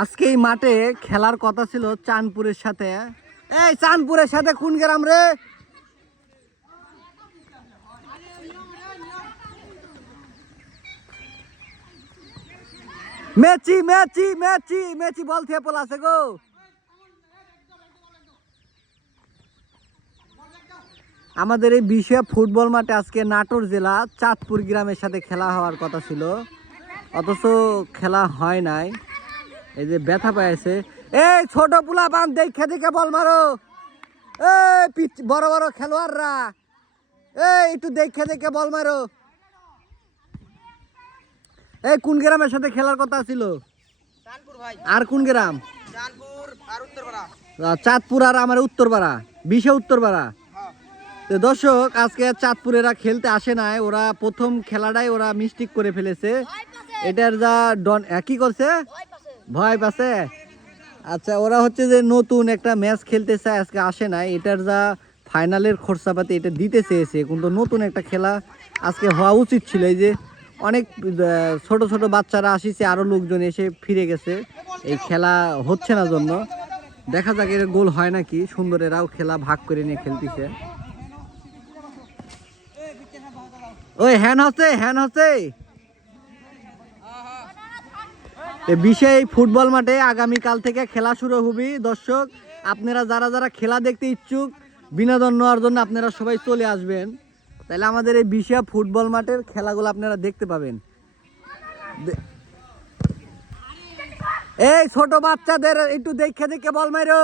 আজকে এই মাঠে খেলার কথা ছিল চাঁদপুরের সাথে। এই চাঁদপুরের সাথে কোন গ্রাম রে? মেচি মেচি মেচি মেচি বল থেকে পলাছে গো। আমাদের এই বিশে ফুটবল মাঠে আজকে নাটোর জেলা চাঁদপুর গ্রামের সাথে খেলা হওয়ার কথা ছিল, অথচ খেলা হয় নাই। এই যে ব্যথা পাইছে। এই ছোট পুলা বান দেখে দেখে বল মারো। এই বড় বড় খেলোয়াড়রা এই একটু দেখে দেখে বল মারো। এই কোন গ্রামের সাথে খেলার কথা ছিল? আর কোন গ্রাম? চাঁদপুর আর আমার উত্তরপাড়া, বিশে উত্তরপাড়া। তো দর্শক, আজকে চাঁদপুরেরা খেলতে আসে নাই, ওরা প্রথম খেলাটাই ওরা মিস্টেক করে ফেলেছে। এটার যা কি করছে, ভয় পাচ্ছে। আচ্ছা, ওরা হচ্ছে যে নতুন একটা ম্যাচ খেলতে চায়, আজকে আসে নাই। এটার যা ফাইনালের খরচাপাতি এটা দিতে চেয়েছে, কিন্তু নতুন একটা খেলা আজকে হওয়া উচিত ছিল। এই যে অনেক ছোট ছোট বাচ্চারা আসিছে, আরও লোকজন এসে ফিরে গেছে, এই খেলা হচ্ছে না জন্য। দেখা যাক এর গোল হয় নাকি। সুন্দরেরাও খেলা ভাগ করে নিয়ে খেলতেছে। ওই হ্যান হচ্ছে, হ্যান হচ্ছে। বিশেষ ফুটবল মাঠে আগামীকাল থেকে খেলা শুরু হবে। দর্শক, আপনারা যারা যারা খেলা দেখতে ইচ্ছুক, বিনোদন নেওয়ার জন্য আপনারা সবাই চলে আসবেন। তাহলে আমাদের এই বিশেষ ফুটবল মাঠের খেলাগুলো আপনারা দেখতে পাবেন। এই ছোট বাচ্চাদের একটু দেখে দেখে বল মারো।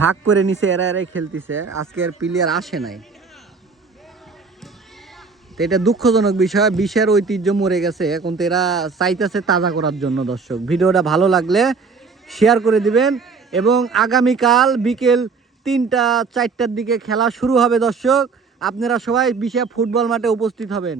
ভাগ করে নিছে, এরা এরাই খেলতেছে। আজকের প্লেয়ার আসে নাই, তো এটা দুঃখজনক বিষয়। বিশের ঐতিহ্য মরে গেছে, এখন তো এরা চাইতেছে তাজা করার জন্য। দর্শক, ভিডিওটা ভালো লাগলে শেয়ার করে দিবেন, এবং আগামীকাল বিকেল 3টা 4টার দিকে খেলা শুরু হবে। দর্শক, আপনারা সবাই বিশে ফুটবল মাঠে উপস্থিত হবেন।